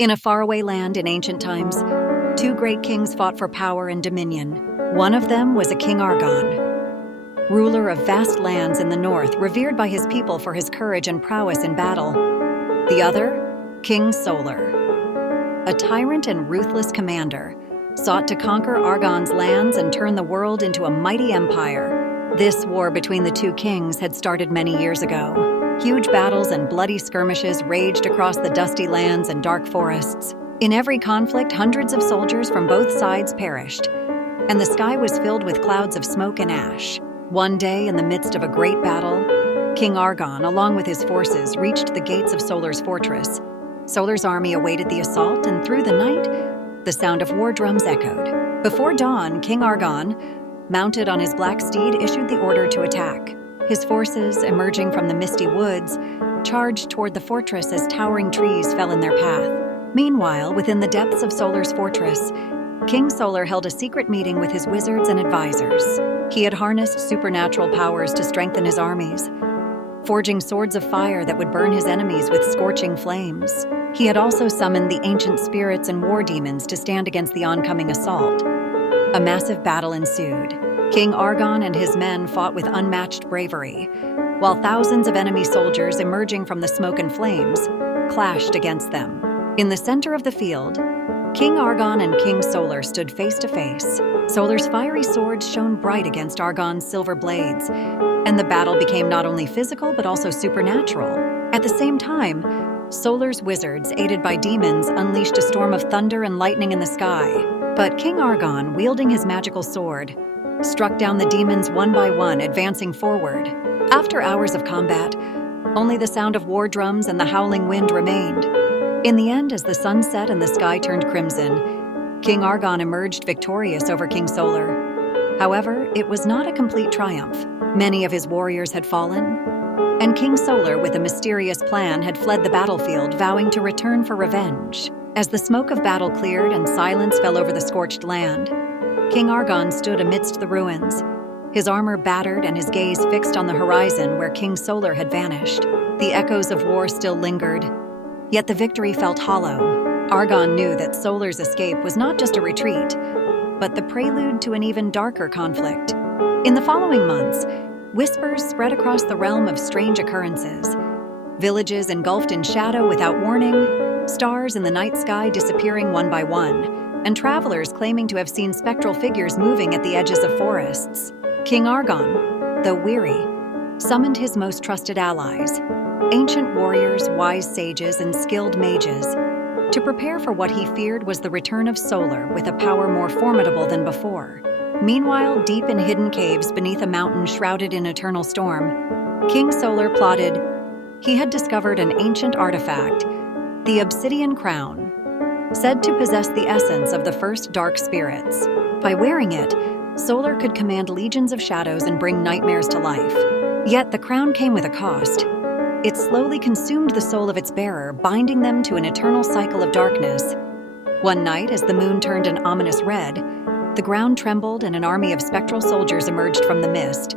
In a faraway land in ancient times, two great kings fought for power and dominion. One of them was a King Argon, ruler of vast lands in the north, revered by his people for his courage and prowess in battle. The other, King Solar, a tyrant and ruthless commander, sought to conquer Argon's lands and turn the world into a mighty empire. This war between the two kings had started many years ago. Huge battles and bloody skirmishes raged across the dusty lands and dark forests. In every conflict, hundreds of soldiers from both sides perished, and the sky was filled with clouds of smoke and ash. One day, in the midst of a great battle, King Argon, along with his forces, reached the gates of Solar's fortress. Solar's army awaited the assault, and through the night, the sound of war drums echoed. Before dawn, King Argon, mounted on his black steed, issued the order to attack. His forces, emerging from the misty woods, charged toward the fortress as towering trees fell in their path. Meanwhile, within the depths of Solar's fortress, King Solar held a secret meeting with his wizards and advisors. He had harnessed supernatural powers to strengthen his armies, forging swords of fire that would burn his enemies with scorching flames. He had also summoned the ancient spirits and war demons to stand against the oncoming assault. A massive battle ensued. King Argon and his men fought with unmatched bravery, while thousands of enemy soldiers emerging from the smoke and flames clashed against them. In the center of the field, King Argon and King Solar stood face to face. Solar's fiery swords shone bright against Argon's silver blades, and the battle became not only physical but also supernatural. At the same time, Solar's wizards, aided by demons, unleashed a storm of thunder and lightning in the sky. But King Argon, wielding his magical sword, struck down the demons one by one, advancing forward. After hours of combat, only the sound of war drums and the howling wind remained. In the end, as the sun set and the sky turned crimson, King Argon emerged victorious over King Solar. However, it was not a complete triumph. Many of his warriors had fallen, and King Solar, with a mysterious plan, had fled the battlefield, vowing to return for revenge. As the smoke of battle cleared and silence fell over the scorched land, King Argon stood amidst the ruins, his armor battered and his gaze fixed on the horizon where King Solar had vanished. The echoes of war still lingered, yet the victory felt hollow. Argon knew that Solar's escape was not just a retreat, but the prelude to an even darker conflict. In the following months, whispers spread across the realm of strange occurrences. Villages engulfed in shadow without warning, stars in the night sky disappearing one by one, and travelers claiming to have seen spectral figures moving at the edges of forests. King Argon, though weary, summoned his most trusted allies, ancient warriors, wise sages, and skilled mages, to prepare for what he feared was the return of Solar with a power more formidable than before. Meanwhile, deep in hidden caves beneath a mountain shrouded in eternal storm, King Solar plotted. He had discovered an ancient artifact, the obsidian crown, said to possess the essence of the first dark spirits. By wearing it, Solar could command legions of shadows and bring nightmares to life. Yet the crown came with a cost. It slowly consumed the soul of its bearer, binding them to an eternal cycle of darkness. One night, as the moon turned an ominous red, the ground trembled and an army of spectral soldiers emerged from the mist,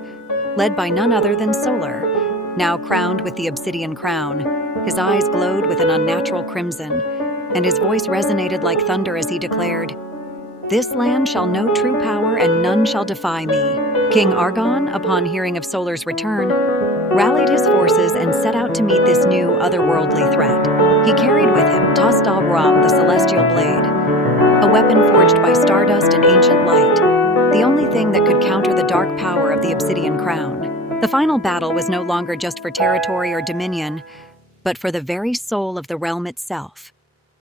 led by none other than Solar, now crowned with the obsidian crown. His eyes glowed with an unnatural crimson, and his voice resonated like thunder as he declared, "This land shall know true power, and none shall defy me." King Argon, upon hearing of Solar's return, rallied his forces and set out to meet this new, otherworldly threat. He carried with him Tasdalram, the celestial blade, a weapon forged by stardust and ancient light, the only thing that could counter the dark power of the obsidian crown. The final battle was no longer just for territory or dominion, but for the very soul of the realm itself.